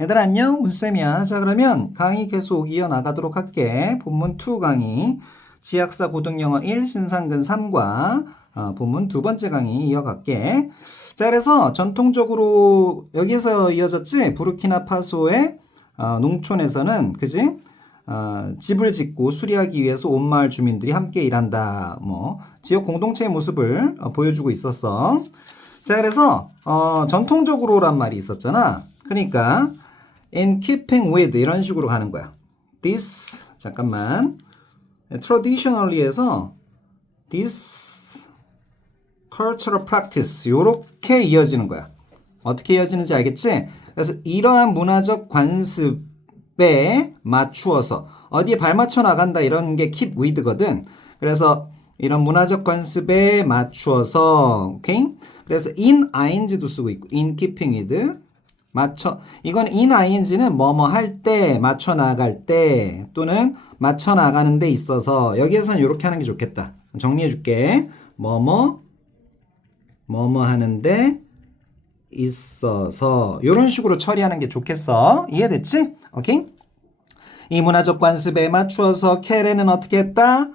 얘들아 안녕, 문쌤이야. 자, 그러면 강의 계속 이어나가도록 할게. 본문 2 강의, 지약사 고등영어 1, 신상근 3과 본문 두 번째 강의 이어갈게. 자, 그래서 전통적으로 여기서 이어졌지? 부르키나파소의 농촌에서는, 그지? 집을 짓고 수리하기 위해서 온 마을 주민들이 함께 일한다. 뭐 지역 공동체의 모습을 보여주고 있었어. 자, 그래서 전통적으로란 말이 있었잖아. 그러니까 in keeping with 이런 식으로 가는 거야. This 잠깐만 traditionally에서 this cultural practice 요렇게 이어지는 거야. 어떻게 이어지는지 알겠지? 그래서 이러한 문화적 관습에 맞추어서 어디에 발맞춰 나간다 이런 게 keep with거든. 그래서 이런 문화적 관습에 맞추어서 오케이? 그래서 in ing도 쓰고 있고 in keeping with 맞춰 이건 in ing는 뭐뭐 할 때, 맞춰 나갈 때 또는 맞춰 나가는 데 있어서 여기에서는 이렇게 하는 게 좋겠다. 정리해 줄게. 뭐뭐 하는데 있어서 이런 식으로 처리하는 게 좋겠어. 이해됐지? 오케이? 이 문화적 관습에 맞추어서 캐레는 어떻게 했다?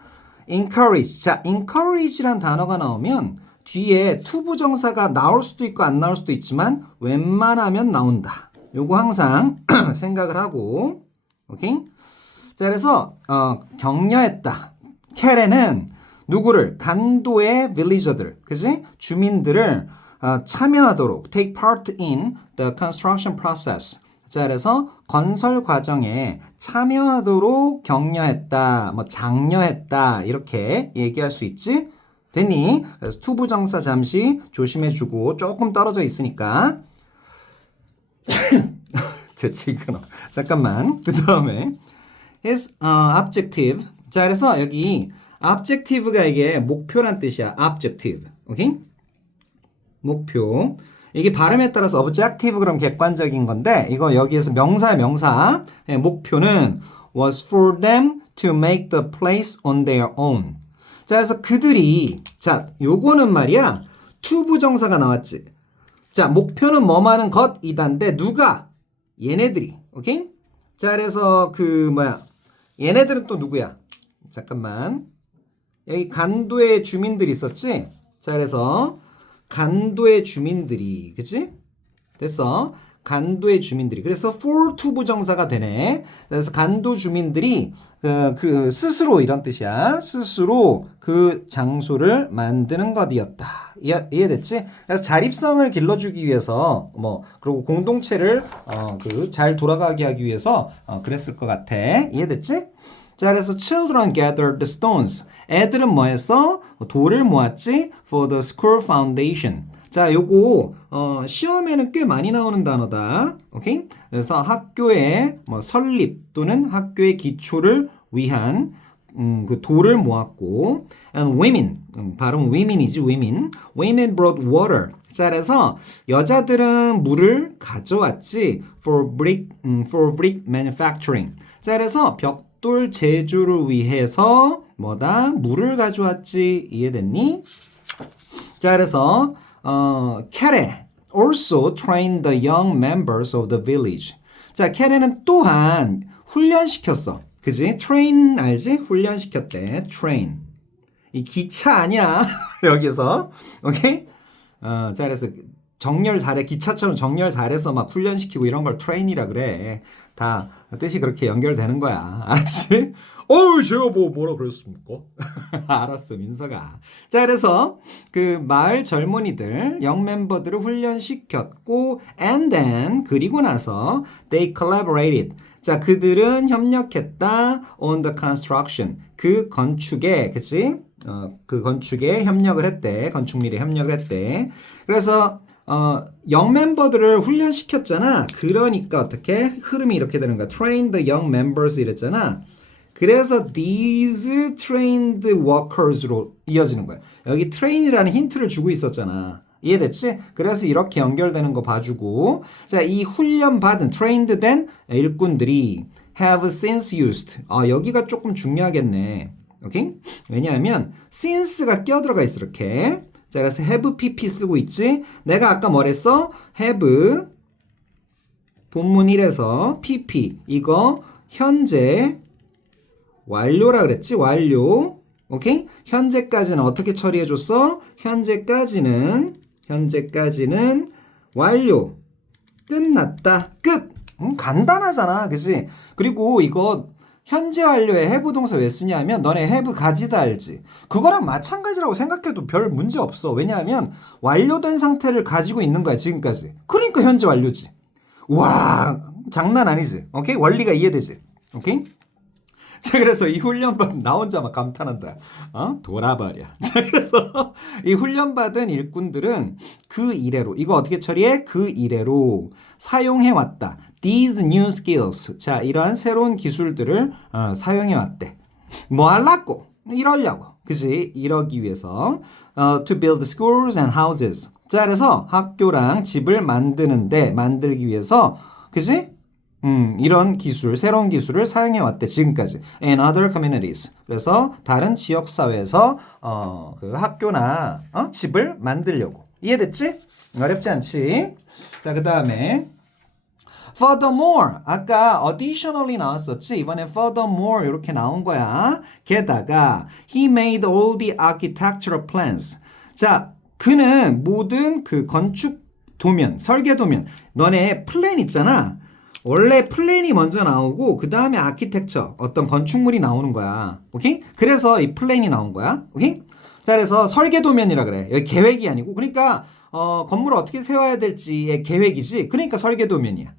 encourage. 자, encourage란 단어가 나오면 뒤에 투부정사가 나올 수도 있고 안 나올 수도 있지만 웬만하면 나온다. 요거 항상 생각을 하고 오케이? 자, 그래서 격려했다. 캐레는 누구를? 간도의 빌리저들, 그지? 주민들을 참여하도록 take part in the construction process. 자, 그래서 건설 과정에 참여하도록 격려했다, 뭐 장려했다 이렇게 얘기할 수 있지? 됐니? 그래서 투부정사 잠시 조심해주고 조금 떨어져 있으니까 됐지 이거. 잠깐만. 그 다음에 his objective. 자, 그래서 여기 objective가 이게 목표란 뜻이야. objective. 오케이? 목표. 이게 발음에 따라서 objective 그럼 객관적인 건데 이거 여기에서 명사야 명사. 목표는 was for them to make the place on their own. 자, 그래서 그들이 자, 요거는 말이야. 투부정사가 나왔지. 자, 목표는 뭐하는 것이단데 누가? 얘네들이. 오케이? 자, 그래서 얘네들은 또 누구야? 잠깐만. 여기 간도의 주민들이 있었지? 자, 그래서 간도의 주민들이, 그치? 됐어. 간도의 주민들이. 그래서 for 투부정사가 되네. 그래서 간도 주민들이 스스로 이런 뜻이야. 스스로 그 장소를 만드는 것이었다. 이해됐지? 그래서 자립성을 길러주기 위해서 그리고 공동체를 잘 돌아가게 하기 위해서 그랬을 것 같아. 이해됐지? 자, 그래서 children gathered the stones. 애들은 뭐 했어? 돌을 모았지? For the school foundation. 자, 요거 시험에는 꽤 많이 나오는 단어다. 오케이? 그래서 학교의 설립 또는 학교의 기초를 위한 그 돌을 모았고 and women. 발음 women이지 women. Women brought water. 자, 그래서 여자들은 물을 가져왔지 for brick manufacturing. 자, 그래서 벽돌 제조를 위해서 물을 가져왔지. 이해됐니? 자, 그래서 캐레 also trained the young members of the village. 자, 캐레는 또한 훈련시켰어. 그지? train 알지? 훈련시켰대. train. 이 기차 아니야. 여기서. 오케이? 자, 그래서 정렬 잘해. 기차처럼 정렬 잘해서 막 훈련시키고 이런 걸 train이라 그래. 다 뜻이 그렇게 연결되는 거야. 알았지? 제가 뭐라 그랬습니까? 알았어, 민서가. 자, 그래서 그 마을 젊은이들, 영 멤버들을 훈련시켰고, and then, 그리고 나서, they collaborated. 자, 그들은 협력했다, on the construction. 그 건축에, 그치? 그 건축에 협력을 했대. 건축일에 협력을 했대. 그래서, 영 멤버들을 훈련시켰잖아. 그러니까 어떻게? 흐름이 이렇게 되는 거야. train the young members 이랬잖아. 그래서 these trained workers로 이어지는 거야. 여기 train이라는 힌트를 주고 있었잖아. 이해됐지? 그래서 이렇게 연결되는 거 봐주고 자, 이 훈련받은 trained 된 일꾼들이 have since used 여기가 조금 중요하겠네. 오케이? 왜냐하면 since가 껴들어가 있어 이렇게. 자, 그래서 have pp 쓰고 있지? 내가 아까 뭐랬어? have 본문 1에서 PP 이거 현재 완료라 그랬지? 완료. 오케이? 현재까지는 어떻게 처리해 줬어? 현재까지는 완료. 끝났다. 끝. 간단하잖아. 그치? 그리고 이거 현재 완료에 have 동사 왜 쓰냐면 너네 have 가지다 알지? 그거랑 마찬가지라고 생각해도 별 문제 없어. 왜냐하면 완료된 상태를 가지고 있는 거야, 지금까지. 그러니까 현재 완료지. 와, 장난 아니지? 오케이? 원리가 이해되지? 오케이? 자, 그래서 이 훈련받은, 나 혼자 막 감탄한다. 돌아버려. 자, 그래서 이 훈련받은 일꾼들은 그 이래로, 이거 어떻게 처리해? 그 이래로 사용해왔다. These new skills. 자, 이러한 새로운 기술들을 사용해왔대. 뭐 하려고? 이러려고. 그지? 이러기 위해서. To build schools and houses. 자, 그래서 학교랑 집을 만들기 위해서, 그지? 이런 기술, 새로운 기술을 사용해 왔대, 지금까지. In other communities. 그래서 다른 지역 사회에서 그 학교나 집을 만들려고. 이해됐지? 어렵지 않지? 자, 그 다음에 furthermore. 아까 additionally 나왔었지? 이번엔 furthermore 이렇게 나온 거야. 게다가 he made all the architectural plans. 자, 그는 모든 그 건축 도면, 설계 도면, 너네 플랜 있잖아. 원래 플랜이 먼저 나오고 그 다음에 아키텍처 어떤 건축물이 나오는 거야. 오케이? 그래서 이 플랜이 나온 거야. 오케이? 자, 그래서 설계 도면이라 그래. 여기 계획이 아니고. 그러니까 건물을 어떻게 세워야 될지의 계획이지. 그러니까 설계 도면이야.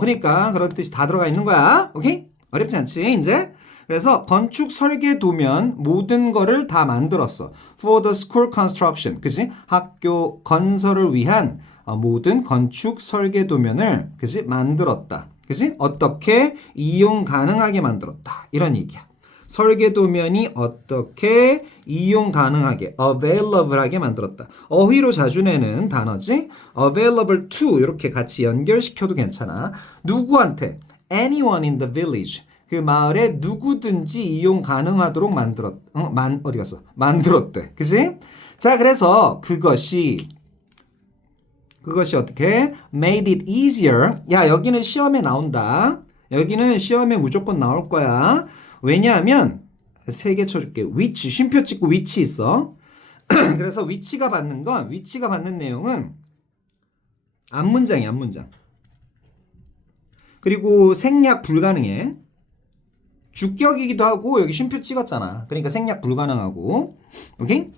그러니까 그런 뜻이 다 들어가 있는 거야. 오케이? 어렵지 않지? 이제. 그래서 건축 설계 도면 모든 거를 다 만들었어. For the school construction. 그치? 학교 건설을 위한 모든 건축 설계 도면을 그치? 만들었다. 그치? 어떻게 이용 가능하게 만들었다. 이런 얘기야. 설계 도면이 어떻게 이용 가능하게 available하게 만들었다. 어휘로 자주 내는 단어지. available to 이렇게 같이 연결시켜도 괜찮아. 누구한테? anyone in the village. 그 마을에 누구든지 이용 가능하도록 어디 갔어? 만들었대. 그치? 자, 그래서 그것이 어떻게? made it easier. 야, 여기는 시험에 나온다. 여기는 시험에 무조건 나올 거야. 왜냐하면 3개 쳐줄게. which, 쉼표 찍고 which 있어. 그래서 위치가 받는 내용은 앞문장이야, 앞문장. 그리고 생략 불가능해. 주격이기도 하고 여기 쉼표 찍었잖아. 그러니까 생략 불가능하고. 오케이?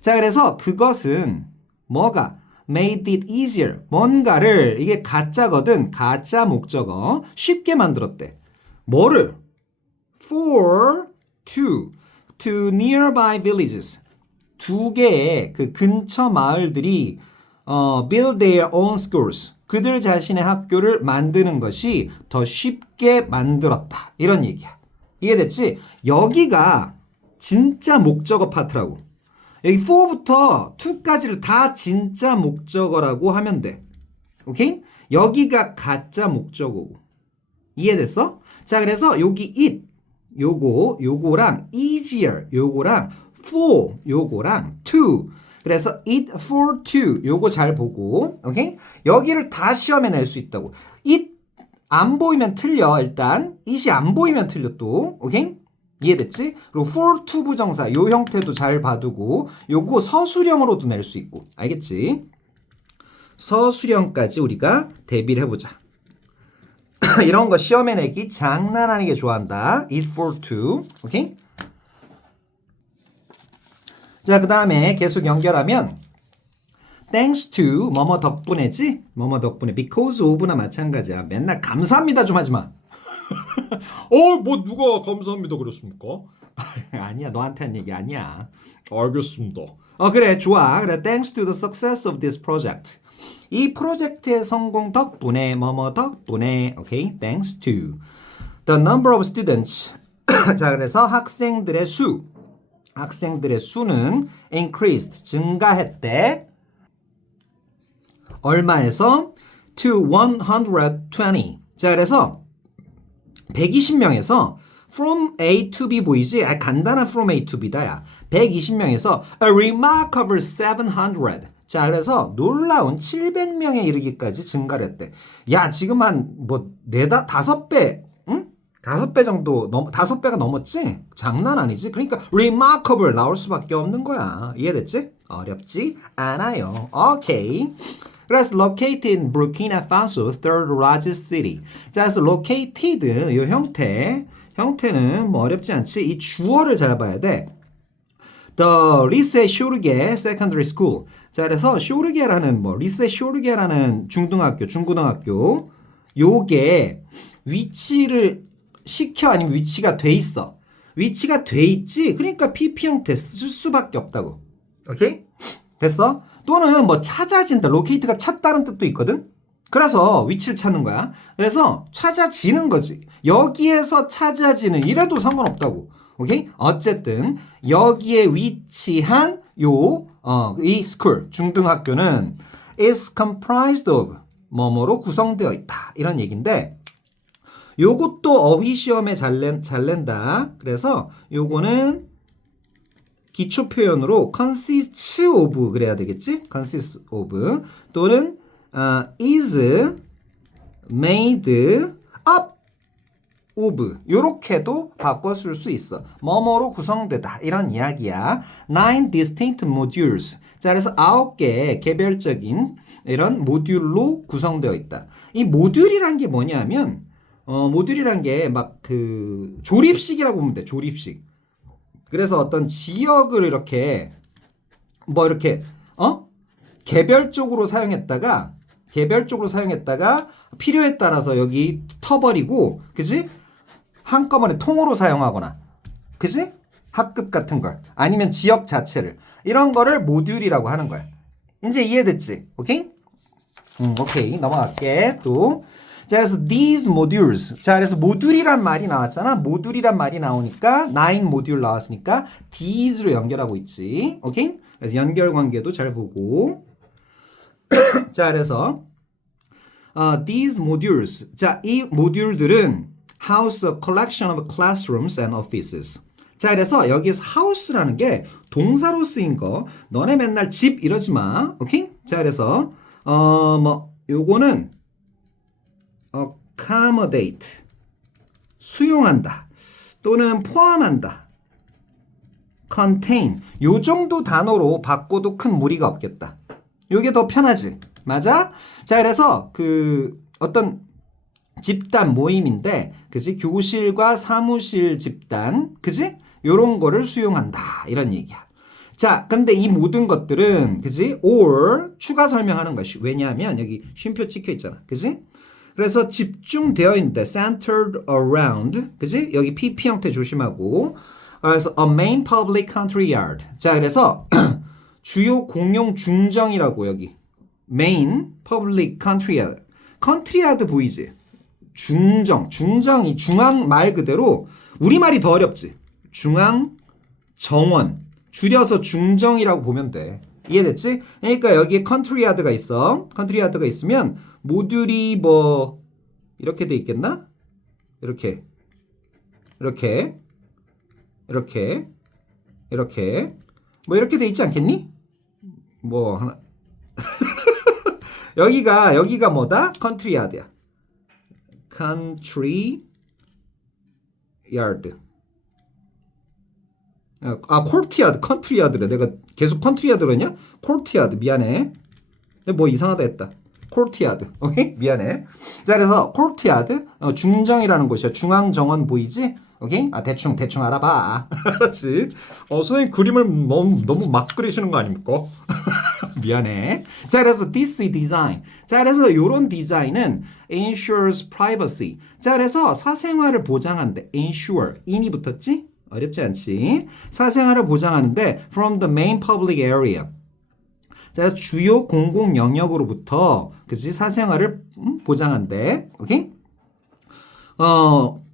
자, 그래서 그것은 뭐가? made it easier. 뭔가를, 이게 가짜거든. 가짜 목적어. 쉽게 만들었대. 뭐를? for to nearby villages. 2개의 그 근처 마을들이 build their own schools. 그들 자신의 학교를 만드는 것이 더 쉽게 만들었다. 이런 얘기야. 이해됐지? 여기가 진짜 목적어 파트라고. 여기 4부터 2까지를 다 진짜 목적어라고 하면 돼. 오케이? 여기가 가짜 목적어고. 이해됐어? 자, 그래서 여기 it, 요거랑 easier, 요거랑 for, 요거랑 to. 그래서 it for to, 요거 잘 보고. 오케이? 여기를 다 시험에 낼 수 있다고. it 안 보이면 틀려, 일단. it이 안 보이면 틀려, 또. 오케이? 이해됐지? 그리고 for to 부정사, 요 형태도 잘 봐두고, 요거 서술형으로도 낼 수 있고. 알겠지? 서술형까지 우리가 대비를 해보자. 이런 거 시험에 내기 장난 아니게 좋아한다. it for to. 오케이? 자, 그 다음에 계속 연결하면, thanks to 뭐뭐 덕분에지? 뭐뭐 덕분에 because of나 마찬가지야. 맨날 감사합니다 좀 하지 마. 뭐 누가 감사합니다 그랬습니까? 아니야, 너한테 한 얘기 아니야. 알겠습니다. 그래, 좋아. 그래, thanks to the success of this project. 이 프로젝트의 성공 덕분에 뭐뭐 덕분에. 오케이, thanks to the number of students. 자, 그래서 학생들의 수는 increased, 증가했대. 얼마에서? to 120. 자, 그래서 120명에서 from A to B 보이지? 간단한 from A to B다, 야. 120명에서 a remarkable 700. 자, 그래서 놀라운 700명에 이르기까지 증가를 했대. 야, 지금 한 뭐 다섯 배, 응? 5배 정도 5배가 넘었지? 장난 아니지? 그러니까 remarkable 나올 수밖에 없는 거야. 이해됐지? 어렵지 않아요. 오케이. 그래서 located in Burkina Faso, third largest city. 자, 그래서 located 이 형태는 뭐 어렵지 않지? 이 주어를 잘 봐야 돼. The Lycée Chourugue Secondary School. 자, 그래서 쇼르게라는 리세 쇼르게라는 중고등학교 요게 위치를 시켜 아니면 위치가 돼 있어. 위치가 돼 있지. 그러니까 PP 형태 쓸 수밖에 없다고. 오케이? 됐어? 또는 뭐 찾아진다. locate가 찾다는 뜻도 있거든. 그래서 위치를 찾는 거야. 그래서 찾아지는 거지. 여기에서 찾아지는 이래도 상관없다고. 오케이? 어쨌든 여기에 위치한 이 스쿨 중등학교는 is comprised of 뭐뭐로 구성되어 있다. 이런 얘기인데 요것도 어휘 시험에 잘 낸다. 그래서 요거는 기초 표현으로 consists of 그래야 되겠지? consists of 또는 is made up of 요렇게도 바꿔 쓸 수 있어. 뭐뭐로 구성되다 이런 이야기야. 9 distinct modules. 자, 그래서 9개의 개별적인 이런 모듈로 구성되어 있다. 이 모듈이란 게 뭐냐면 모듈이란 게 막 그 조립식이라고 보면 돼. 조립식. 그래서 어떤 지역을 이렇게 개별적으로 사용했다가 필요에 따라서 여기 터버리고, 그지? 한꺼번에 통으로 사용하거나, 그지? 학급 같은 걸 아니면 지역 자체를 이런 거를 모듈이라고 하는 거야. 이제 이해됐지? 오케이? 오케이. 넘어갈게. 또. 자, 그래서 these modules. 자, 그래서 모듈이란 말이 나왔잖아. 모듈이란 말이 나오니까 9 모듈 나왔으니까 these로 연결하고 있지. 오케이? 그래서 연결 관계도 잘 보고. 자, 그래서 these modules. 자, 이 모듈들은 house a collection of classrooms and offices. 자, 그래서 여기에서 house라는 게 동사로 쓰인 거. 너네 맨날 집 이러지 마. 오케이? 자, 그래서 요거는 accommodate 수용한다 또는 포함한다. contain 요 정도 단어로 바꿔도 큰 무리가 없겠다. 요게 더 편하지. 맞아? 자, 그래서 그 어떤 집단 모임인데, 그지? 교실과 사무실 집단, 그지? 요런 거를 수용한다. 이런 얘기야. 자, 근데 이 모든 것들은, 그지? or 추가 설명하는 것이. 왜냐하면 여기 쉼표 찍혀 있잖아. 그지? 그래서 집중되어 있는데 centered around, 그지? 여기 PP 형태 조심하고. 그래서 a main public country yard. 자, 그래서 주요 공용 중정이라고 여기 main public country yard. country yard 보이지? 중정이 중앙 말 그대로 우리말이 더 어렵지. 중앙 정원 줄여서 중정이라고 보면 돼. 이해됐지? 그러니까 여기에 country yard가 있어. country yard가 있으면 모듈이 뭐 이렇게 돼 있겠나? 이렇게 뭐 이렇게 돼 있지 않겠니? 뭐 하나 여기가 뭐다? country yard야. country yard. courtyard, country yard래. 내가 계속 country yard로 했냐? courtyard. 미안해. 뭐 이상하다 했다. courtyard. 오케이? 미안해. 자, 그래서 courtyard 중정이라는 곳이야. 중앙 정원 보이지? 오케이? 대충 알아봐. 그렇지. 선생님 그림을 너무 막 그리시는 거 아닙니까? 미안해. 자, 그래서 this design. 자, 그래서 요런 디자인은 ensures privacy. 자, 그래서 사생활을 보장한대. ensure. in이 붙었지? 어렵지 않지? 사생활을 보장하는데 from the main public area. 자, 그래서 주요 공공 영역으로부터 그치? 사생활을 보장한대. 오케이?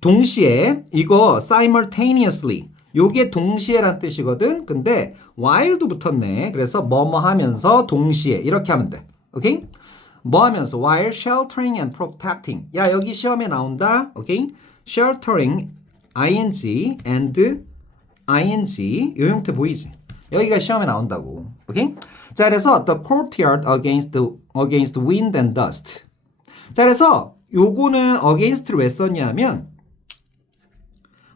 동시에 이거 simultaneously 요게 동시에란 뜻이거든. 근데 while도 붙었네. 그래서 뭐뭐 하면서 동시에 이렇게 하면 돼. 오케이? 뭐 하면서 while sheltering and protecting. 야, 여기 시험에 나온다. 오케이? sheltering ing and ing 요 형태 보이지? 여기가 시험에 나온다고. 오케이? 자, 그래서 the courtyard against wind and dust. 자, 그래서 요거는 against를 왜 썼냐면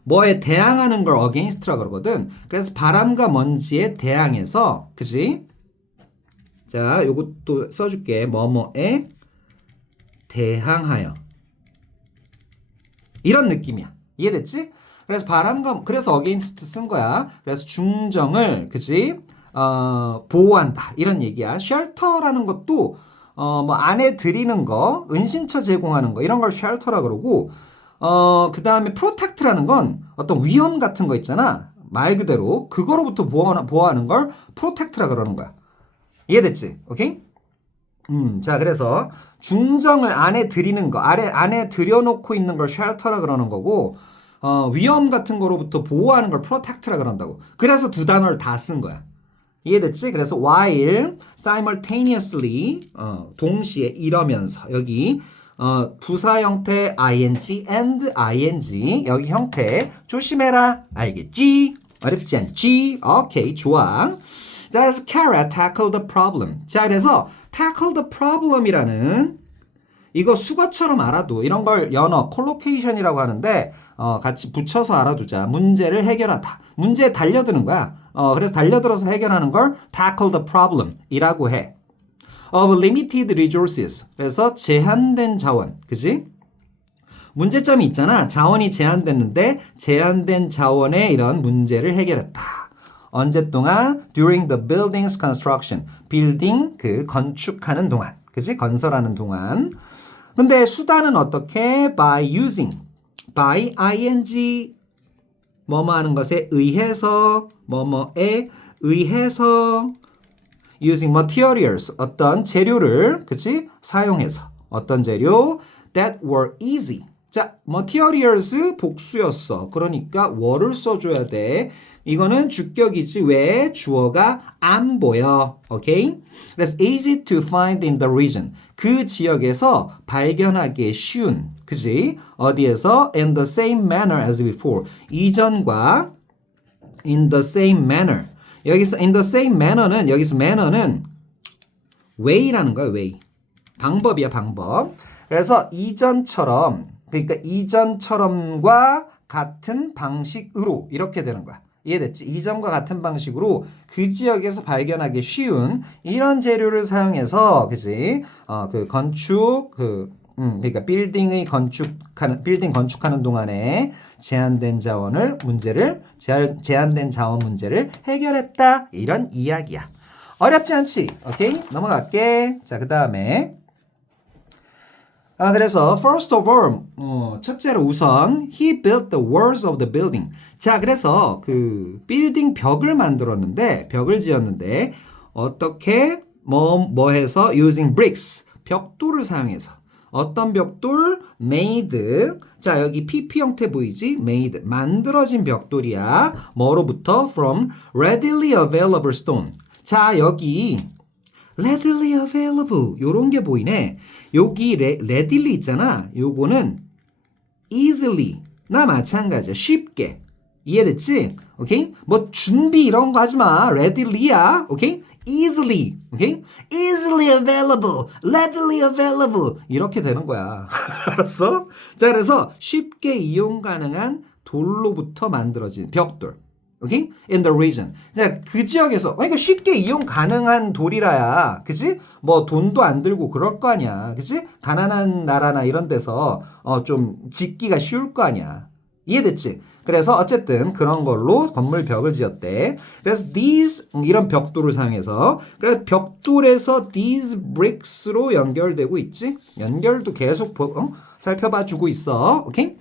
뭐에 대항하는 걸 against라 그러거든. 그래서 바람과 먼지에 대항해서, 그지? 자, 요것도 써줄게. 뭐뭐에 대항하여. 이런 느낌이야. 이해됐지? 그래서 그래서 against 쓴 거야. 그래서 중정을, 그지? 보호한다. 이런 얘기야. shelter라는 것도, 뭐, 안에 들이는 거, 은신처 제공하는 거, 이런 걸 shelter라 그러고, 그 다음에 protect라는 건 어떤 위험 같은 거 있잖아. 말 그대로. 그거로부터 보호하는 걸 protect라 그러는 거야. 이해됐지? 오케이? 자, 그래서 중정을 안에 들이는 거, 안에 들여놓고 있는 걸 shelter라 그러는 거고, 위험 같은 거로부터 보호하는 걸 protect라 그런다고. 그래서 두 단어를 다 쓴 거야. 이해됐지? 그래서 while, simultaneously, 동시에 이러면서, 여기, 부사 형태 ing and ing, 여기 형태 조심해라. 알겠지? 어렵지 않지? 오케이, 좋아. 자, 그래서 Kara tackle the problem. 자, 그래서 tackle the problem이라는 이거 수거처럼 알아도 이런 걸 연어 콜로케이션이라고 하는데 같이 붙여서 알아두자. 문제를 해결하다. 문제에 달려드는 거야. 그래서 달려들어서 해결하는 걸 tackle the problem이라고 해. of limited resources. 그래서 제한된 자원. 그지? 문제점이 있잖아. 자원이 제한됐는데 제한된 자원의 이런 문제를 해결했다. 언제 동안? During the building's construction. 빌딩 건축하는 동안. 그치? 건설하는 동안. 근데 수단은 어떻게? By using. by ing. 뭐뭐 하는 것에 의해서. 뭐뭐에 의해서. using materials. 어떤 재료를. 그치? 사용해서. 어떤 재료? That were easy. 자, materials 복수였어. 그러니까 were를 써줘야 돼. 이거는 주격이지 왜 주어가 안 보여. 오케이? 그래서 easy to find in the region. 그 지역에서 발견하기 쉬운. 그지? 어디에서? in the same manner as before. 이전과 in the same manner. 여기서 in the same manner는 여기서 manner는 way라는 거야, way. 방법이야, 방법. 그래서 이전처럼 그러니까 이전처럼과 같은 방식으로 이렇게 되는 거야. 이해됐지? 이전과 같은 방식으로 그 지역에서 발견하기 쉬운 이런 재료를 사용해서, 그지? 건축, 그러니까 빌딩 건축하는 동안에 제한된 자원 문제를 해결했다. 이런 이야기야. 어렵지 않지? 오케이? 넘어갈게. 자, 그 다음에. 그래서 first of all, 첫째로 우선 he built the walls of the building. 자, 그래서 그 빌딩 벽을 지었는데 어떻게 뭐 해서 using bricks, 벽돌을 사용해서. 어떤 벽돌? made. 자, 여기 pp 형태 보이지? made. 만들어진 벽돌이야. 뭐로부터? from readily available stone. 자, 여기 readily available 요런 게 보이네. 여기 readily 있잖아. 요거는 easily 나 마찬가지야. 쉽게. 이해됐지? 오케이? 뭐 준비 이런 거 하지 마. readily야. 오케이? easily. 오케이? easily available. readily available. 이렇게 되는 거야. 알았어? 자, 그래서 쉽게 이용 가능한 돌로부터 만들어진 벽돌. 오케이? In the region. 자, 그 지역에서 그러니까 쉽게 이용 가능한 돌이라야. 그치? 뭐 돈도 안 들고 그럴 거 아니야. 그치? 가난한 나라나 이런 데서 좀 짓기가 쉬울 거 아니야. 이해됐지? 그래서 어쨌든 그런 걸로 건물 벽을 지었대. 그래서 이런 벽돌을 사용해서 그래서 벽돌에서 these bricks로 연결되고 있지? 연결도 계속 살펴봐 주고 있어. 오케이?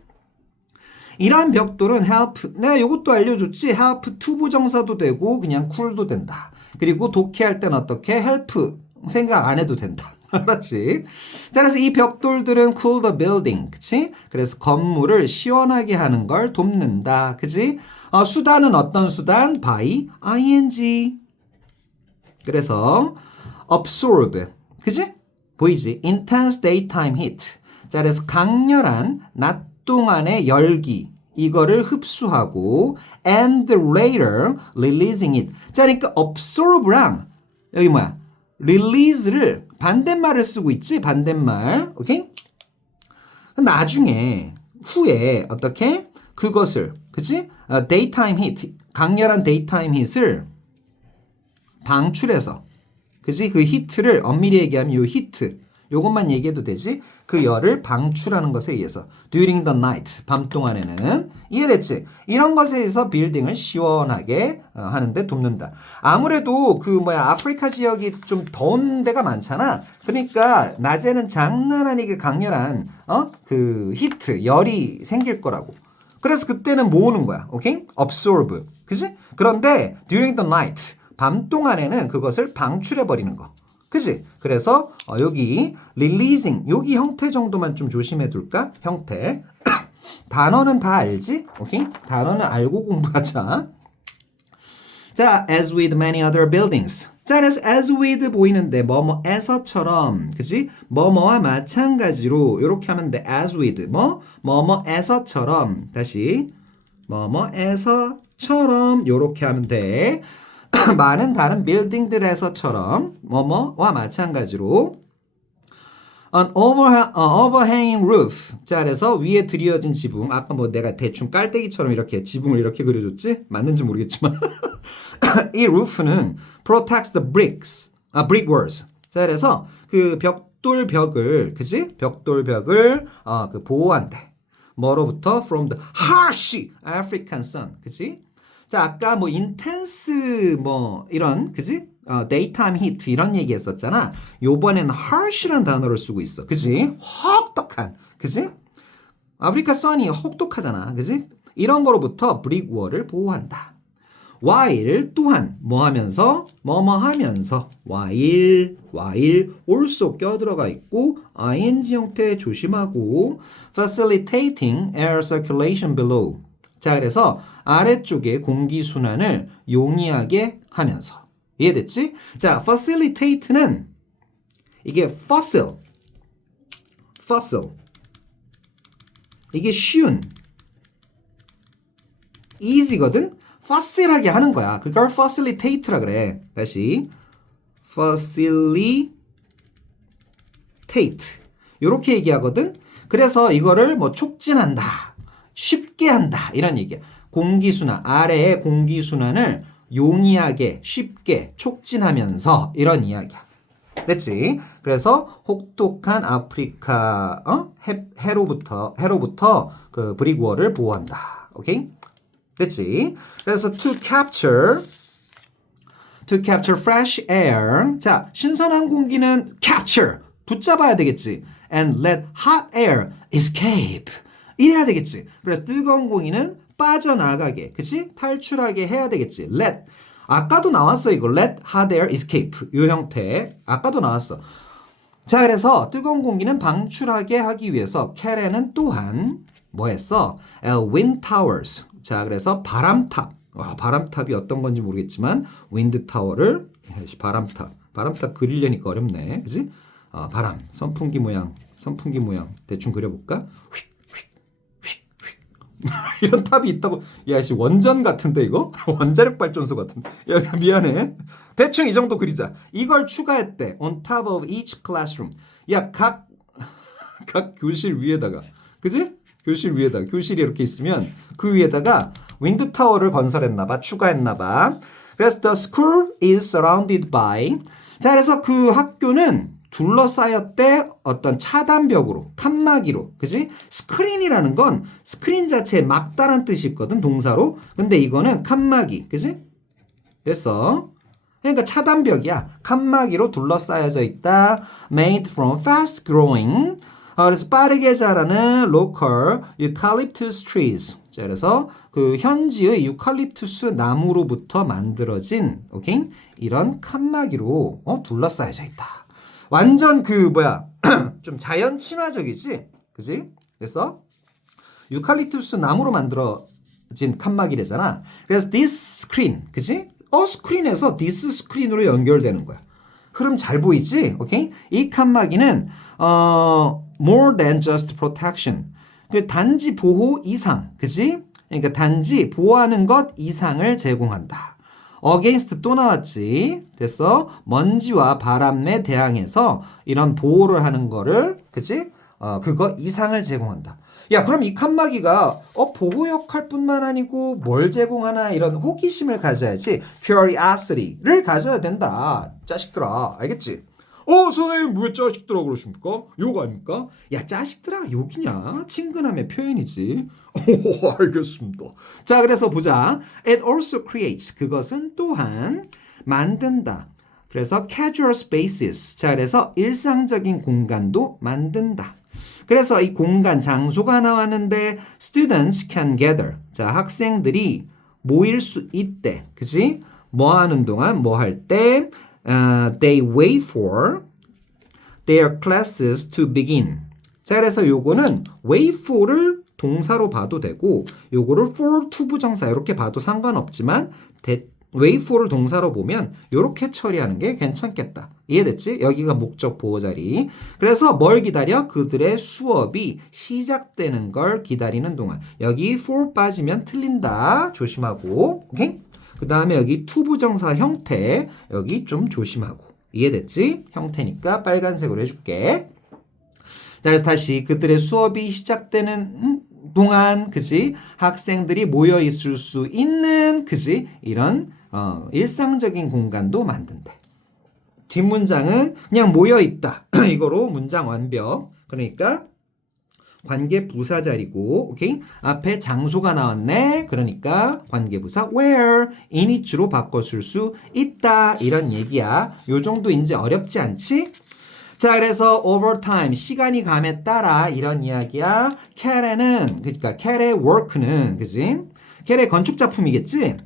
이러한 벽돌은 help, 내가 이것도 알려줬지? help to 부정사도 되고 그냥 cool도 된다. 그리고 독해할 땐 어떻게? help 생각 안 해도 된다. 알았지? 자, 그래서 이 벽돌들은 cool the building. 그치? 그래서 건물을 시원하게 하는 걸 돕는다. 그치? 수단은 어떤 수단? by ing. 그래서 absorb. 그치? 보이지? intense daytime heat. 자, 그래서 강렬한 낮 동안의 열기 이거를 흡수하고 and later releasing it. 자, 그러니까 absorb랑 여기 뭐야? release를 반대말을 쓰고 있지? 반대말. 오케이? 나중에 후에 어떻게 그것을 그치? daytime heat 강렬한 daytime heat을 방출해서 그치? 그 히트를 엄밀히 얘기하면 요 히트 요것만 얘기해도 되지? 그 열을 방출하는 것에 의해서 during the night 밤 동안에는 이해됐지? 이런 것에 의해서 빌딩을 시원하게 하는데 돕는다. 아무래도 그 아프리카 지역이 좀 더운 데가 많잖아. 그러니까 낮에는 장난 아니게 강렬한 그 히트 열이 생길 거라고. 그래서 그때는 모으는 거야. 오케이? absorb. 그치? 그런데 during the night 밤 동안에는 그것을 방출해 버리는 거. 그치? 그래서 여기 releasing 여기 형태 정도만 좀 조심해 둘까? 형태. 단어는 다 알지? 오케이? 단어는 알고 공부하자. 자, as with many other buildings. 자, 그래서 as with 보이는데 뭐뭐에서처럼 그치? 뭐뭐와 마찬가지로 이렇게 하면 돼. as with 뭐뭐에서처럼 다시 뭐뭐에서처럼 이렇게 하면 돼. 많은 다른 빌딩들에서처럼 뭐뭐와 마찬가지로 an overhanging roof. 자, 그래서 위에 드리워진 지붕. 아까 내가 대충 깔때기처럼 이렇게 지붕을 이렇게 그려줬지? 맞는지 모르겠지만 이 roof는 protects the brickworks. 자, 그래서 그 벽돌벽을 그치? 벽돌벽을 그 보호한대. 뭐로부터? From the harsh African sun. 그치? 자, 아까 intense 이런 그지? daytime heat 이런 얘기 했었잖아. 요번에는 harsh란 단어를 쓰고 있어. 그지? 혹독한. 그지? 아프리카 선이 혹독하잖아. 그지? 이런 거로부터 brickwall을 보호한다. while 또한 뭐 하면서? 뭐뭐 하면서 while also 껴들어가 있고 ing 형태 조심하고 facilitating air circulation below. 자, 그래서 아래쪽에 공기순환을 용이하게 하면서. 이해됐지? 자, facilitate는 이게 fossil. 이게 쉬운. easy거든? facil하게 하는 거야. 그걸 facilitate라 그래. 다시. facilitate. 요렇게 얘기하거든? 그래서 이거를 촉진한다. 쉽게 한다. 이런 얘기야. 공기순환, 아래의 공기순환을 용이하게, 쉽게 촉진하면서 이런 이야기야. 됐지? 그래서 혹독한 아프리카 해로부터 그 브릭워를 보호한다. 오케이? 됐지? 그래서 to capture fresh air. 자, 신선한 공기는 capture. 붙잡아야 되겠지. And let hot air escape. 이래야 되겠지. 그래서 뜨거운 공기는 빠져나가게, 그치? 탈출하게 해야 되겠지. let. 아까도 나왔어, 이거. let hot air escape. 이 형태. 아까도 나왔어. 자, 그래서 뜨거운 공기는 방출하게 하기 위해서 캐레는 또한 뭐 했어? wind towers. 자, 그래서 바람탑. 바람탑이 어떤 건지 모르겠지만 wind tower를 바람탑 그리려니까 어렵네. 그치? 바람. 선풍기 모양 대충 그려볼까? 이런 탑이 있다고. 야, 씨, 원전 같은데 이거? 원자력 발전소 같은데. 야, 미안해. 대충 이 정도 그리자. 이걸 추가했대. On top of each classroom. 야, 각 교실 위에다가. 그지? 교실 위에다가. 교실이 이렇게 있으면 그 위에다가 윈드 타워를 건설했나봐. 추가했나봐. 그래서 the school is surrounded by. 자, 그래서 그 학교는 둘러싸였대 어떤 차단벽으로, 칸막이로, 그지? 스크린이라는 건 스크린 자체에 막다란 뜻이 있거든, 동사로. 근데 이거는 칸막이, 그지? 됐어. 그러니까 차단벽이야. 칸막이로 둘러싸여져 있다. Made from fast growing. 그래서 빠르게 자라는 local eucalyptus trees. 자, 그래서 그 현지의 유칼립투스 나무로부터 만들어진, 오케이? 이런 칸막이로 둘러싸여져 있다. 완전 좀 자연 친화적이지? 그지? 그래서 유칼립투스 나무로 만들어진 칸막이래잖아. 그래서 this screen, 그지? 스크린에서 this screen으로 연결되는 거야. 흐름 잘 보이지? 오케이? 이 칸막이는 more than just protection. 그 단지 보호 이상, 그지? 그러니까 단지 보호하는 것 이상을 제공한다. against 또 나왔지. 됐어? 먼지와 바람에 대항해서 이런 보호를 하는 거를, 그치? 그거 이상을 제공한다. 야, 그럼 이 칸막이가 보호 역할뿐만 아니고 뭘 제공하나 이런 호기심을 가져야지. curiosity를 가져야 된다. 자식들아, 알겠지? 선생님 왜 자식들아 그러십니까? 욕 아닙니까? 야, 자식들아 욕이냐? 친근함의 표현이지. 오, 알겠습니다. 자, 그래서 보자. It also creates. 그것은 또한 만든다. 그래서 casual spaces. 자, 그래서 일상적인 공간도 만든다. 그래서 이 공간 장소가 나왔는데 students can gather. 자, 학생들이 모일 수 있대. 그치? 뭐 하는 동안 뭐 할 때 they wait for their classes to begin. 자, 그래서 요거는 wait for를 동사로 봐도 되고 요거를 for to 부정사 이렇게 봐도 상관없지만 wait for를 동사로 보면 요렇게 처리하는 게 괜찮겠다. 이해됐지? 여기가 목적 보호 자리. 그래서 뭘 기다려? 그들의 수업이 시작되는 걸 기다리는 동안. 여기 for 빠지면 틀린다. 조심하고. 오케이? 그 다음에 여기 to 부정사 형태 여기 좀 조심하고. 이해됐지? 형태니까 빨간색으로 해줄게. 자, 그래서 다시 그들의 수업이 시작되는 동안, 그지? 학생들이 모여 있을 수 있는, 그지? 이런 일상적인 공간도 만든대. 뒷문장은 그냥 모여 있다. 이거로 문장 완벽. 그러니까 관계 부사 자리고, 오케이? 앞에 장소가 나왔네. 그러니까 관계 부사 where, in it로 바꿔줄 수 있다. 이런 얘기야. 요 정도 이제 어렵지 않지? 자, 그래서 over time, 시간이 감에 따라 이런 이야기야. 캐레는, 그러니까 캐레 work는, 그지? 캐레 건축 작품이겠지?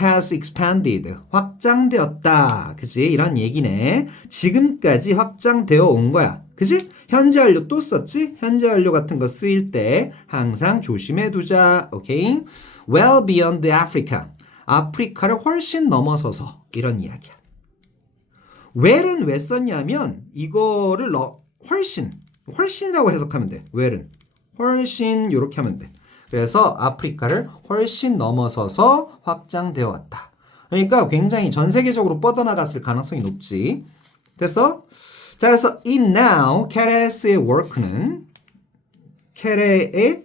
has expanded, 확장되었다. 그지? 이런 얘기네. 지금까지 확장되어 온 거야. 그지? 현재 완료 또 썼지? 현재 완료 같은 거 쓰일 때 항상 조심해 두자. 오케이? Well beyond Africa. 아프리카를 훨씬 넘어서서 이런 이야기야. well은 왜 썼냐면 이거를 훨씬이라고 해석하면 돼. well은 훨씬 이렇게 하면 돼. 그래서 아프리카를 훨씬 넘어서서 확장되어 왔다. 그러니까 굉장히 전 세계적으로 뻗어나갔을 가능성이 높지. 됐어? 자, 그래서 in now, 케레스의 work는 케레의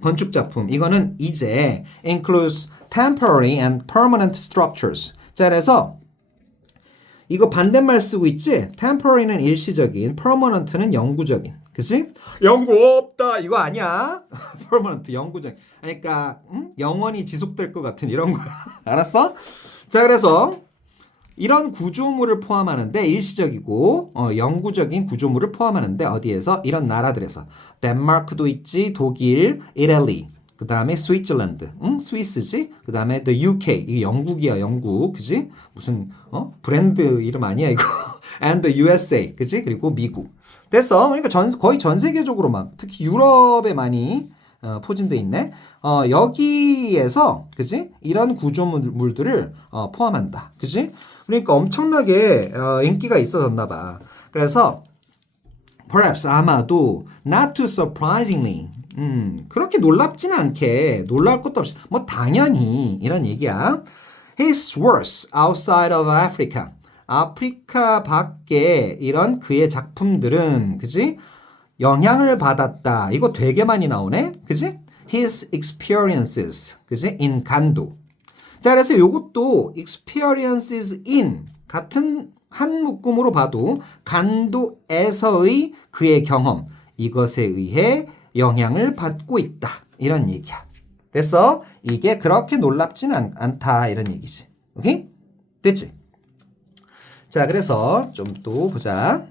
건축 작품. 이거는 이제 includes temporary and permanent structures. 자, 그래서 이거 반대말 쓰고 있지? temporary는 일시적인, permanent는 영구적인. 그치? 연구 없다. 이거 아니야. permanent, 영구적인. 그러니까 영원히 지속될 것 같은 이런 거야. 알았어? 자, 그래서 이런 구조물을 포함하는데 일시적이고 영구적인 구조물을 포함하는데 어디에서? 이런 나라들에서. 덴마크도 있지, 독일, 이탈리, 그 다음에 스위tzerland, 스위스지? 그 다음에 the UK, 이게 영국이야, 영국, 그지? 무슨 브랜드 이름 아니야 이거? and the USA, 그지? 그리고 미국. 됐어. 그러니까 거의 전 세계적으로 막 특히 유럽에 많이 포진돼 있네. 여기에서, 그지? 이런 구조물들을 포함한다, 그지? 그러니까 엄청나게 인기가 있어졌나 봐. 그래서 perhaps 아마도 not too surprisingly 그렇게 놀랍진 않게 놀랄 것도 없이 뭐 당연히 이런 얘기야. His works outside of Africa. 아프리카 밖에 이런 그의 작품들은 그지? 영향을 받았다. 이거 되게 많이 나오네. 그지? His experiences. 그지? in 간도. 자, 그래서 이것도 experiences in 같은 한 묶음으로 봐도 간도에서의 그의 경험 이것에 의해 영향을 받고 있다. 이런 얘기야. 됐어? 이게 그렇게 놀랍지는 않다. 이런 얘기지. 오케이? 됐지? 자, 그래서 좀 또 보자.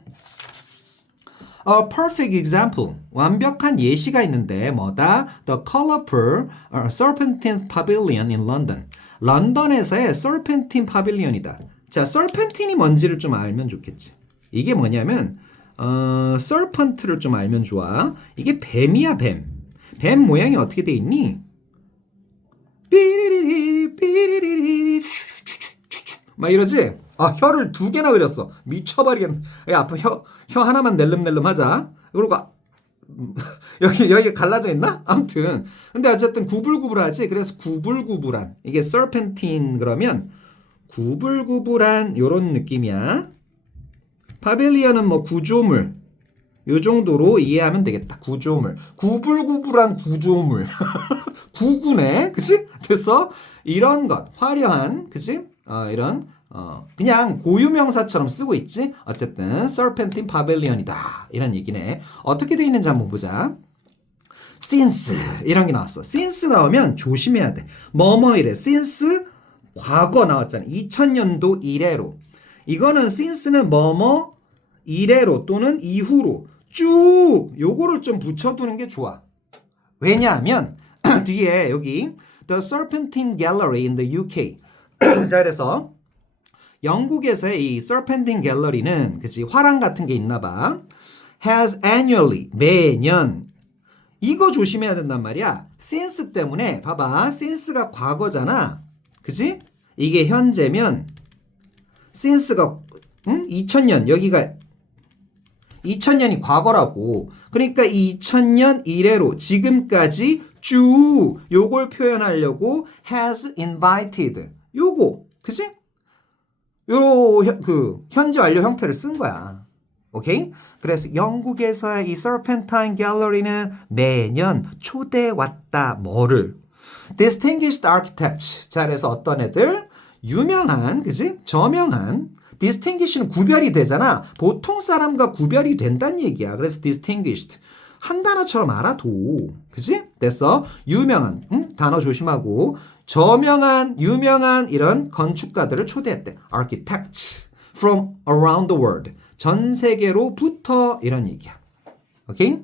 A perfect example. 완벽한 예시가 있는데 뭐다? The colorful serpentine pavilion in London. 런던에서의 serpentine pavilion이다. 자, serpentine이 뭔지를 좀 알면 좋겠지. 이게 뭐냐면 serpent를 좀 알면 좋아. 이게 뱀이야, 뱀. 뱀 모양이 어떻게 돼 있니? 삐리리리 삐리리리 막 이러지? 혀를 2개나 그렸어. 미쳐버리겠네. 앞으로 혀 하나만 낼름낼름 하자. 그리고 여기 갈라져 있나? 아무튼 근데 어쨌든 구불구불하지. 그래서 구불구불한 이게 serpentine 그러면 구불구불한 요런 느낌이야. 파빌리언은 뭐 구조물 요 정도로 이해하면 되겠다. 구조물. 구불구불한 구조물. 구구네. 그치? 그래서 이런 것. 화려한. 그치? 이런 그냥 고유명사처럼 쓰고 있지? 어쨌든 serpentine pavilion이다. 이런 얘기네. 어떻게 돼 있는지 한번 보자. since 이런 게 나왔어. since 나오면 조심해야 돼. 뭐뭐이래. since 과거 나왔잖아. 2000년도 이래로. 이거는 since는 뭐뭐 이래로 또는 이후로 쭉 요거를 좀 붙여두는 게 좋아. 왜냐하면 뒤에 여기 The Serpentine Gallery in the UK 자 그래서 영국에서의 이 Serpentine Gallery는 그치 화랑 같은 게 있나 봐. has annually 매년 이거 조심해야 된단 말이야. since 때문에 봐봐. since가 과거잖아. 그치? 이게 현재면 since가 2000년 여기가 2000년이 과거라고. 그러니까 2000년 이래로 지금까지 쭉 요걸 표현하려고 has invited 요거 그치? 현재 완료 형태를 쓴 거야. 오케이? 그래서 영국에서의 이 Serpentine Gallery는 매년 초대왔다. 뭐를? Distinguished architects. 자, 그래서 어떤 애들? 유명한, 그지? 저명한. Distinguish는 구별이 되잖아. 보통 사람과 구별이 된다는 얘기야. 그래서 distinguished. 한 단어처럼 알아둬. 그지? 됐어. 유명한, 단어 조심하고. 저명한, 유명한 이런 건축가들을 초대했대. Architects from around the world. 전 세계로부터 이런 얘기야. 오케이?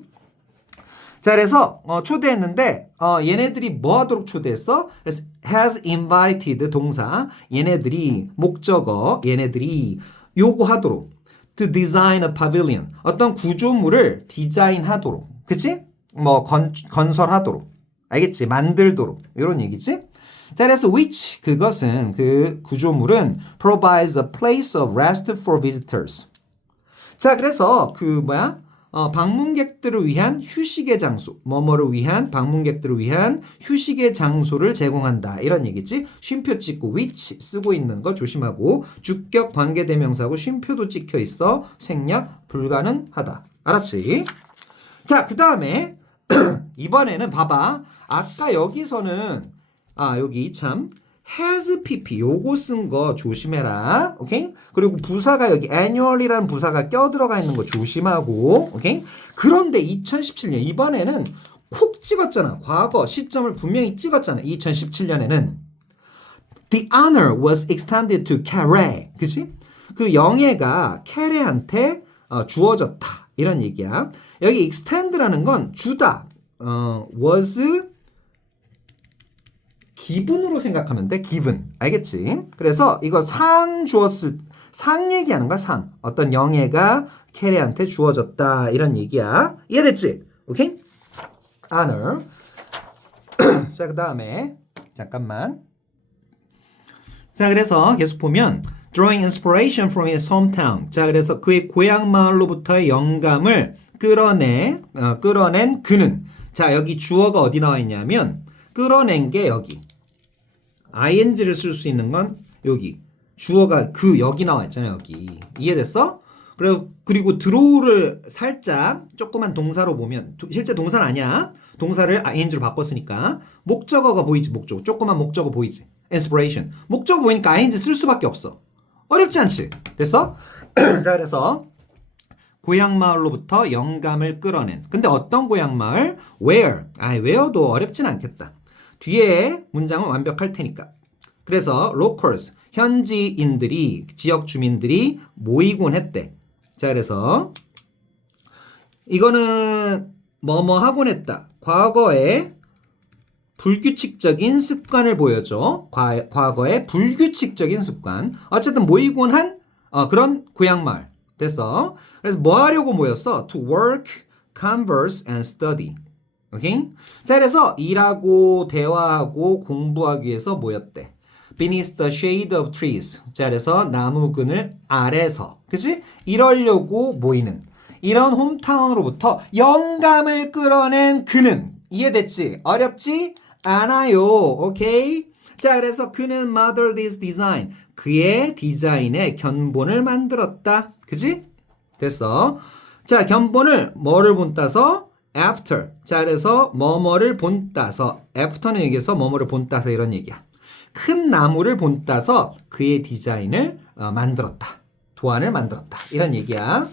자, 그래서 초대했는데 얘네들이 뭐 하도록 초대했어? 그래서 has invited 동사. 얘네들이 목적어. 얘네들이 요거 하도록 to design a pavilion. 어떤 구조물을 디자인하도록. 그치? 뭐 건설하도록. 알겠지? 만들도록. 이런 얘기지? 자, 그래서 which 그것은 그 구조물은 provides a place of rest for visitors. 자, 그래서 방문객들을 위한 휴식의 장소, 뭐뭐를 위한 방문객들을 위한 휴식의 장소를 제공한다. 이런 얘기지. 쉼표 찍고 which 쓰고 있는 거 조심하고 주격 관계대명사하고 쉼표도 찍혀 있어. 생략 불가능하다. 알았지? 자, 그 다음에 이번에는 봐봐. 아까 여기서는 여기 참 has pp 요거 쓴 거 조심해라. 오케이? 그리고 부사가 여기 annual이라는 부사가 껴들어가 있는 거 조심하고. 오케이? 그런데 2017년 이번에는 콕 찍었잖아. 과거 시점을 분명히 찍었잖아. 2017년에는 The honor was extended to Carey. 그치? 그 영예가 캐레한테 주어졌다. 이런 얘기야. 여기 extend라는 건 주다. was 기분으로 생각하면 돼. 기분. 알겠지? 그래서 이거 상 얘기하는 거야. 상. 어떤 영예가 캐리한테 주어졌다. 이런 얘기야. 이해됐지? 오케이? honor. 자, 그 다음에 잠깐만. 자, 그래서 계속 보면 drawing inspiration from his hometown. 자, 그래서 그의 고향 마을로부터의 영감을 끌어낸 그는. 자, 여기 주어가 어디 나와 있냐면 끌어낸 게 여기. ing를 쓸 수 있는 건 여기. 주어가 여기 나와 있잖아요. 여기. 이해됐어? 그리고 draw를 살짝 조그만 동사로 보면 실제 동사는 아니야. 동사를 ing로 바꿨으니까 목적어가 보이지. 목적어. 조그만 목적어 보이지. inspiration. 목적어 보이니까 ing 쓸 수밖에 없어. 어렵지 않지? 됐어? 자, 그래서 고향 마을로부터 영감을 끌어낸. 근데 어떤 고향 마을? where. where도 어렵진 않겠다. 뒤에 문장은 완벽할 테니까. 그래서 locals, 현지인들이, 지역 주민들이 모이곤 했대. 자, 그래서 이거는 뭐뭐 하곤 했다. 과거에 불규칙적인 습관을 보여줘. 과거에 불규칙적인 습관. 어쨌든 모이곤 한 그런 고향 마을. 됐어. 그래서 뭐 하려고 모였어? To work, converse, and study. 오케이? 자, 그래서 일하고 대화하고 공부하기 위해서 모였대. Beneath the shade of trees. 자, 그래서 나무 그늘 아래서. 그치? 이러려고 모이는. 이런 홈타운으로부터 영감을 끌어낸 그는. 이해됐지? 어렵지 않아요. 오케이? 자, 그래서 그는 modeled his design. 그의 디자인의 견본을 만들었다. 그지? 됐어. 자, 견본을 뭐를 본따서? after. 자, 그래서 뭐뭐를 본따서. after는 여기서 뭐뭐를 본따서 이런 얘기야. 큰 나무를 본따서 그의 디자인을 만들었다. 도안을 만들었다. 이런 얘기야.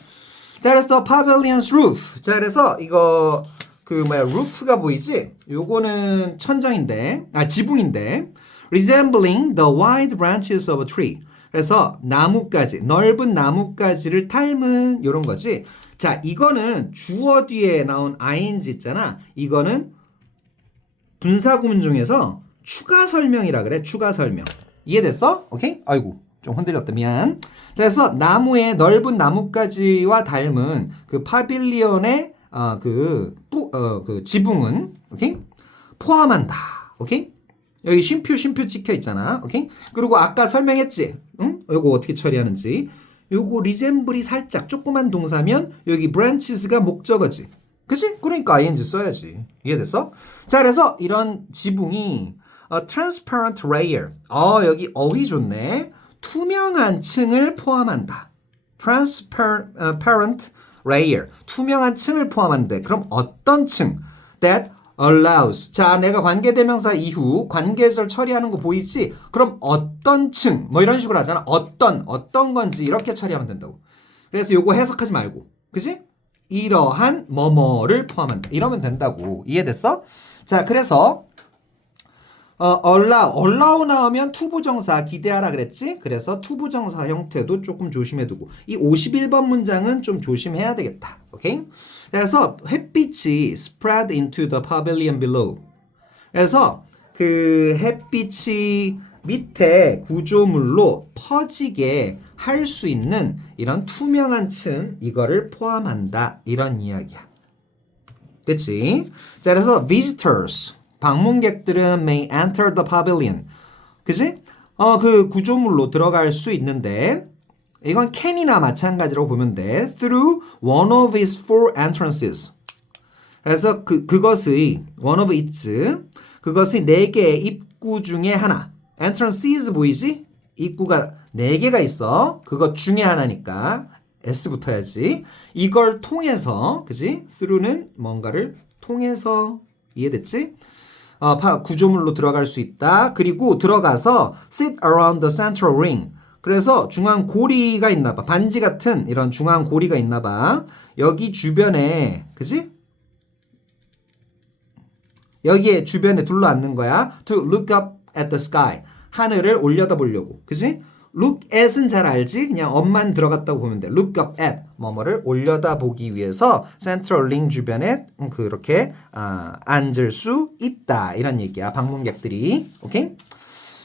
자, 그래서 the pavilion's roof. 자, 그래서 이거 roof가 보이지? 요거는 천장인데, 지붕인데, resembling the wide branches of a tree. 그래서 나뭇가지, 넓은 나뭇가지를 닮은 요런 거지. 자, 이거는 주어 뒤에 나온 ing 있잖아. 이거는 분사구문 중에서 추가 설명이라 그래. 추가 설명. 이해됐어? 오케이? 아이고, 좀 흔들렸다. 미안. 자, 그래서 나무의 넓은 나뭇가지와 닮은 그 파빌리온의 그 지붕은 오케이? 포함한다. 오케이? 여기 쉼표 찍혀 있잖아. 오케이? 그리고 아까 설명했지? 응? 요거 어떻게 처리하는지. 요거 리셈블이 살짝 조그만 동사면 여기 branches가 목적어지. 그치? 그러니까 ing 써야지. 이해됐어? 자, 그래서 이런 지붕이 transparent layer. 여기 어휘 좋네. 투명한 층을 포함한다. transparent layer. 투명한 층을 포함한대. 그럼 어떤 층? that allows. 자, 내가 관계대명사 이후 관계절 처리하는 거 보이지? 그럼 어떤 층? 뭐 이런 식으로 하잖아. 어떤 건지 이렇게 처리하면 된다고. 그래서 요거 해석하지 말고. 그치? 이러한 뭐뭐를 포함한다. 이러면 된다고. 이해됐어? 자, 그래서 allow 나오면 투부정사 기대하라 그랬지? 그래서 투부정사 형태도 조금 조심해두고 이 51번 문장은 좀 조심해야 되겠다. 오케이? 그래서 햇빛이 spread into the pavilion below. 그래서 그 햇빛이 밑에 구조물로 퍼지게 할 수 있는 이런 투명한 층 이거를 포함한다. 이런 이야기야. 됐지? 자, 그래서 visitors 방문객들은 may enter the pavilion. 그지? 그 구조물로 들어갈 수 있는데 이건 can이나 마찬가지로 보면 돼. through one of its four entrances. 그래서 그것의 one of its 그것의 네 개의 입구 중에 하나. entrances 보이지? 입구가 네 개가 있어. 그것 중에 하나니까 S 붙어야지. 이걸 통해서 그지? through는 뭔가를 통해서 이해됐지? 구조물로 들어갈 수 있다. 그리고 들어가서 sit around the central ring. 그래서 중앙 고리가 있나 봐. 반지 같은 이런 중앙 고리가 있나 봐. 여기 주변에 그지? 여기에 주변에 둘러앉는 거야. To look up at the sky. 하늘을 올려다보려고. 그지? look at은 잘 알지? 그냥 업만 들어갔다고 보면 돼. look up at 뭐뭐를 올려다보기 위해서 central ring 주변에 그렇게 앉을 수 있다. 이런 얘기야. 방문객들이. 오케이?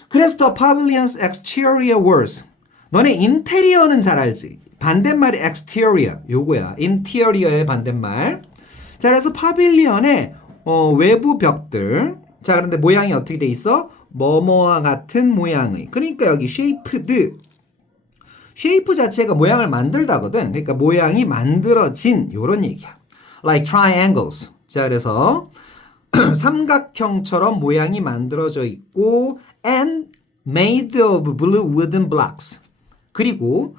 그래서 the pavilion's exterior walls. 너네 인테리어는 잘 알지? 반대말이 exterior. 요거야. interior의 반대말. 자, 그래서 파빌리언의 외부 벽들. 자, 그런데 모양이 어떻게 돼 있어? 뭐뭐와 같은 모양의. 그러니까 여기 shaped. 쉐이프 자체가 모양을 만들다거든. 그러니까 모양이 만들어진 요런 얘기야. Like triangles. 자, 그래서 삼각형처럼 모양이 만들어져 있고 and made of blue wooden blocks. 그리고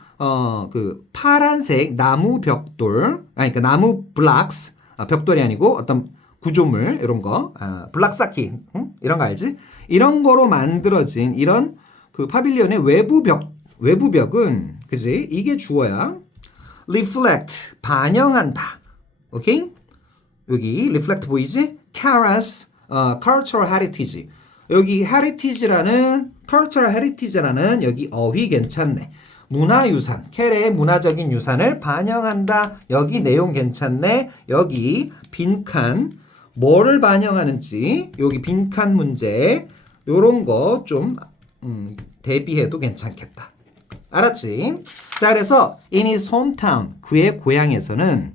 그 파란색 나무 벽돌, 그러니까 나무 blocks, 벽돌이 아니고 어떤 구조물 이런 거, 블락 쌓기 이런 거 알지? 이런 거로 만들어진 이런 그 파빌리온의 외부벽은 그지? 이게 주어야. reflect 반영한다. 오케이? 여기 reflect 보이지? caress cultural heritage. 여기 heritage라는 cultural heritage라는 여기 어휘 괜찮네. 문화유산, 캐레의 문화적인 유산을 반영한다. 여기 내용 괜찮네. 여기 빈칸 뭐를 반영하는지 여기 빈칸 문제 요런 거 좀 대비해도 괜찮겠다. 알았지? 자, 그래서 in his hometown 그의 고향에서는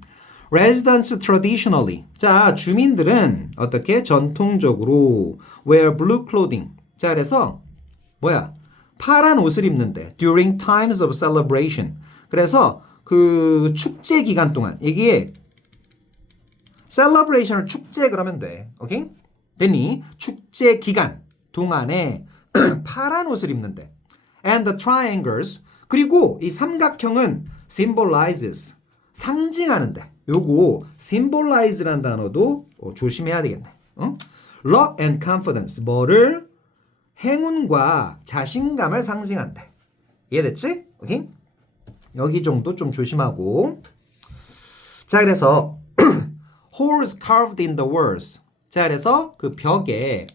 residents traditionally 자, 주민들은 어떻게 전통적으로 wear blue clothing. 자, 그래서 뭐야? 파란 옷을 입는데 during times of celebration. 그래서 그 축제 기간 동안 이게 celebration을 축제 그러면 돼. 오케이? 됐니? 축제 기간 동안에 파란 옷을 입는데 And the triangles. 그리고 이 삼각형은 symbolizes. 상징하는데. 요거 symbolize라는 단어도 조심해야 되겠네. Luck and confidence. 뭐를? 행운과 자신감을 상징한대. 이해됐지? 오케이? 여기 정도 좀 조심하고. 자, 그래서 holes carved in the walls. 자, 그래서 그 벽에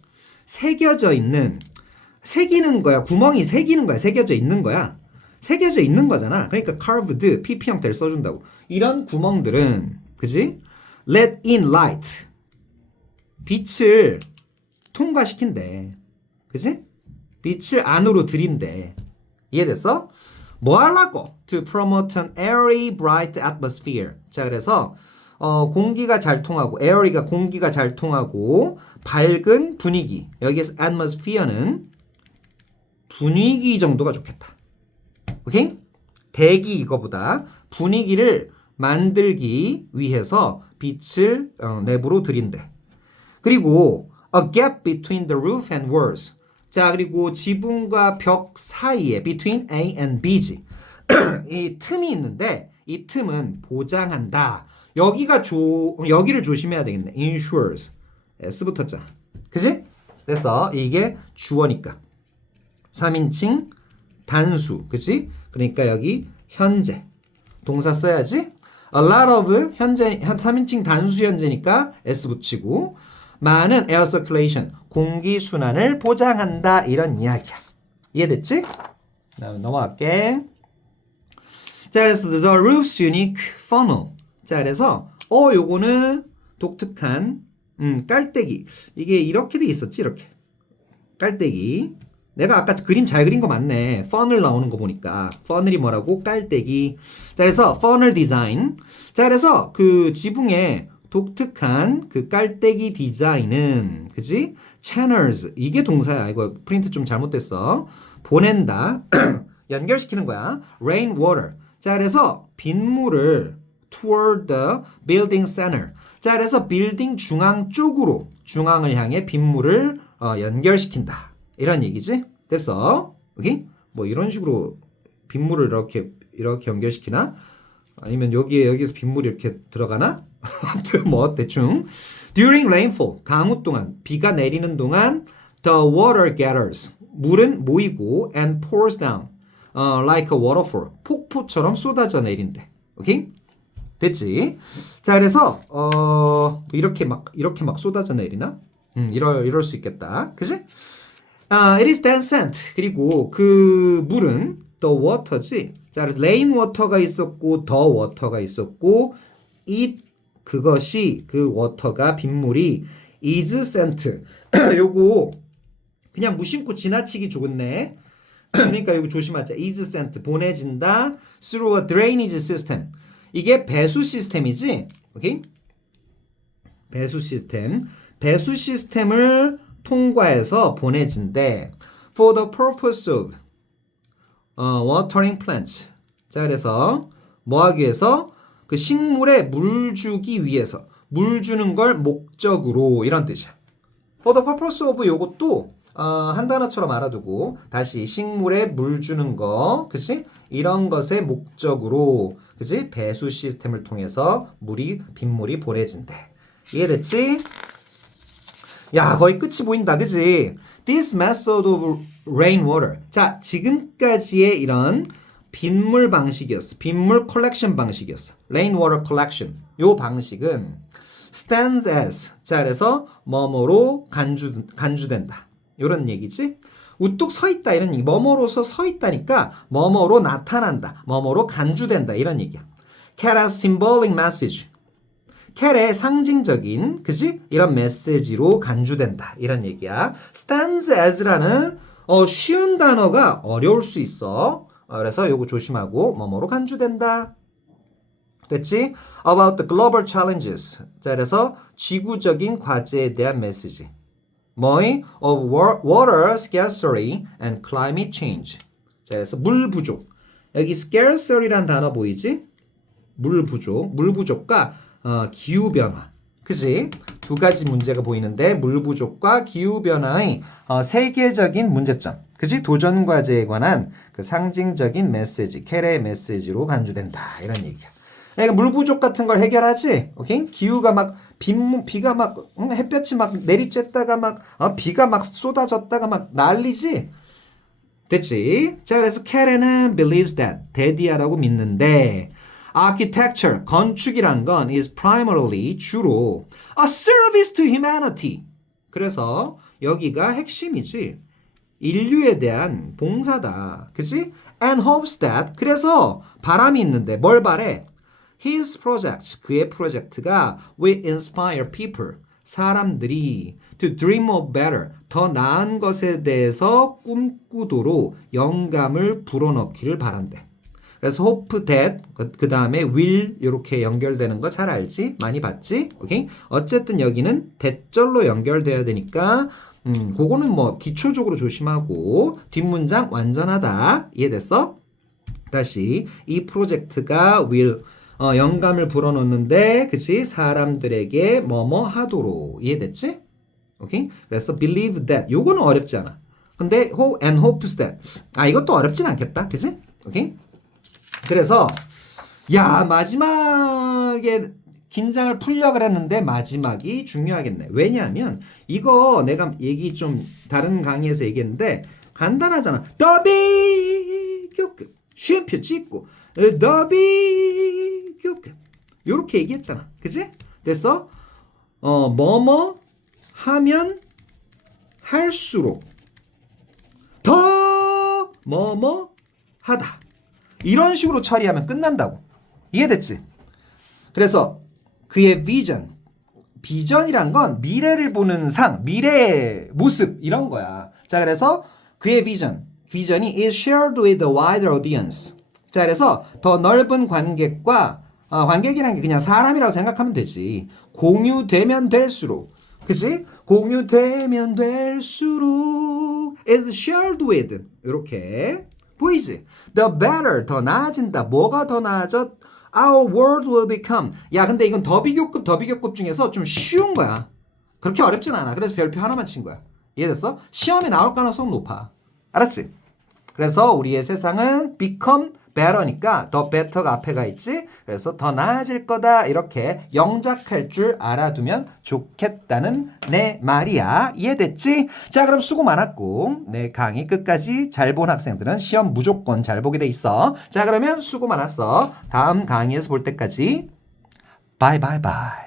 새겨져 있는, 새기는 거야. 구멍이 새기는 거야. 새겨져 있는 거야. 새겨져 있는 거잖아. 그러니까 carved, PP 형태를 써준다고. 이런 구멍들은, 그지? let in light. 빛을 통과시킨대. 그지? 빛을 안으로 들인대. 이해됐어? 뭐 하려고? To promote an airy, bright atmosphere. 자, 그래서 공기가 잘 통하고, airy가 공기가 잘 통하고, 밝은 분위기. 여기에서 atmosphere는 분위기 정도가 좋겠다. 오케이? 대기 이거보다 분위기를 만들기 위해서 빛을 내부로 들인대. 그리고 a gap between the roof and walls. 자, 그리고 지붕과 벽 사이에 between A and B지. 이 틈이 있는데 이 틈은 보장한다. 여기를 조심해야 되겠네. ensures. S 붙었잖아. 그지? 그래서 이게 주어니까. 3인칭 단수. 그지? 그러니까 여기 현재. 동사 써야지. A lot of 현재 3인칭 단수 현재니까 S 붙이고 많은 air circulation. 공기 순환을 보장한다. 이런 이야기야. 이해됐지? 넘어갈게. 자, 그래서 the roof's unique funnel. 자, 그래서 요거는 독특한 깔때기. 이게 이렇게 돼 있었지, 이렇게. 깔때기. 내가 아까 그림 잘 그린 거 맞네. funnel 나오는 거 보니까. funnel이 뭐라고? 깔때기. 자, 그래서 funnel design. 자, 그래서 그 지붕에 독특한 그 깔때기 디자인은, 그지? channels. 이게 동사야. 이거 프린트 좀 잘못됐어. 보낸다. 연결시키는 거야. rain water. 자, 그래서 빗물을 toward the building center. 자, 그래서 빌딩 중앙 쪽으로, 중앙을 향해 빗물을 연결시킨다. 이런 얘기지? 됐어? 오케이? 뭐 이런 식으로 빗물을 이렇게 연결시키나? 아니면 여기서 빗물이 이렇게 들어가나? 아무튼 뭐 대충. During rainfall, 강우 동안, 비가 내리는 동안 the water gathers. 물은 모이고 and pours down. like a waterfall. 폭포처럼 쏟아져 내린대. 오케이? 됐지? 자, 그래서 이렇게 막 쏟아져 내리나? 이럴 수 있겠다. 그지? It is then sent. 그리고 그 물은 the water지. 자, 그래서 rain water가 있었고 the water가 있었고 그것이 그 water가 빗물이 is sent. 요거 그냥 무심코 지나치기 좋네. 그러니까 여기 조심하자. is sent 보내진다 through a drainage system. 이게 배수 시스템이지. 오케이? 배수 시스템. 배수 시스템을 통과해서 보내진대. For the purpose of watering plants. 자, 그래서 뭐 하기 위해서? 그 식물에 물 주기 위해서. 물 주는 걸 목적으로 이런 뜻이야. For the purpose of 요것도 한 단어처럼 알아두고 다시 식물에 물 주는 거, 그치? 이런 것의 목적으로, 그치? 배수 시스템을 통해서 빗물이 보내진대. 이해됐지? 야, 거의 끝이 보인다, 그치? This method of rainwater. 자, 지금까지의 이런 빗물 방식이었어. 빗물 컬렉션 방식이었어. rainwater collection. 요 방식은 stands as. 자, 그래서 뭐뭐로 간주된다. 요런 얘기지. 우뚝 서 있다 이런 얘기. 뭐뭐로서 서 있다니까 뭐뭐로 나타난다. 뭐뭐로 간주된다 이런 얘기야. Carries symbolic message. 켈의 상징적인, 그지? 이런 메시지로 간주된다. 이런 얘기야. stands as라는 쉬운 단어가 어려울 수 있어. 그래서 요거 조심하고 뭐뭐로 간주된다. 됐지? About the global challenges. 자, 그래서 지구적인 과제에 대한 메시지. 뭐이? Of water scarcity and climate change. 자, 그래서 물 부족. 여기 scarcity라는 단어 보이지? 물 부족과 기후 변화. 그지? 두 가지 문제가 보이는데 물 부족과 기후 변화의 세계적인 문제점. 그지? 도전 과제에 관한 그 상징적인 메시지, 캐레 메시지로 간주된다. 이런 얘기야. 그러니까 물 부족 같은 걸 해결하지. 오케이? 기후가 막 비가 막 햇볕이 막 내리쬐다가 막 비가 막 쏟아졌다가 막 난리지. 됐지? 자, 그래서 캐레는 believes that 데디아라고 믿는데 architecture 건축이란 건 is primarily 주로 a service to humanity. 그래서 여기가 핵심이지. 인류에 대한 봉사다. 그치? And hopes that 그래서 바람이 있는데 뭘 바래? His project 그의 프로젝트가 will inspire people 사람들이 to dream of better 더 나은 것에 대해서 꿈꾸도록 영감을 불어넣기를 바란대. 그래서 hope that 그 다음에 will 이렇게 연결되는 거 잘 알지? 많이 봤지? 오케이? 어쨌든 여기는 대절로 연결돼야 되니까 그거는 뭐 기초적으로 조심하고 뒷문장 완전하다. 이해됐어? 다시 이 프로젝트가 will 영감을 불어넣는데 그치? 사람들에게 뭐뭐 하도록 이해됐지? 오케이? 그래서 believe that 요거는 어렵지 않아. 근데 and hopes that 이것도 어렵진 않겠다. 그치? 오케이? 그래서 야 마지막에 긴장을 풀려고 그랬는데 마지막이 중요하겠네. 왜냐하면 이거 내가 얘기 좀 다른 강의에서 얘기했는데 간단하잖아. 더비 교급 쉼표 찍고 더비 교급 요렇게 얘기했잖아. 그치? 됐어? 뭐뭐 하면 할수록 더 뭐뭐 하다. 이런 식으로 처리하면 끝난다고. 이해됐지? 그래서 그의 비전이란 건 미래를 보는 미래의 모습 이런 거야. 자, 그래서 그의 비전이 is shared with a wider audience. 자, 그래서 더 넓은 관객과 관객이라는 게 그냥 사람이라고 생각하면 되지. 공유되면 될수록 그치? 공유되면 될수록 is shared with 이렇게 보이지? The better 더 나아진다. 뭐가 더 나아져? Our world will become. 야, 근데 이건 더비교급 중에서 좀 쉬운 거야. 그렇게 어렵진 않아. 그래서 별표 하나만 친 거야. 이해됐어? 시험에 나올 가능성 높아. 알았지? 그래서 우리의 세상은 become better니까 더 better가 앞에 가 있지. 그래서 더 나아질 거다. 이렇게 영작할 줄 알아두면 좋겠다는 내 말이야. 이해됐지? 자, 그럼 수고 많았고 내 강의 끝까지 잘 본 학생들은 시험 무조건 잘 보게 돼 있어. 자, 그러면 수고 많았어. 다음 강의에서 볼 때까지 바이바이바이.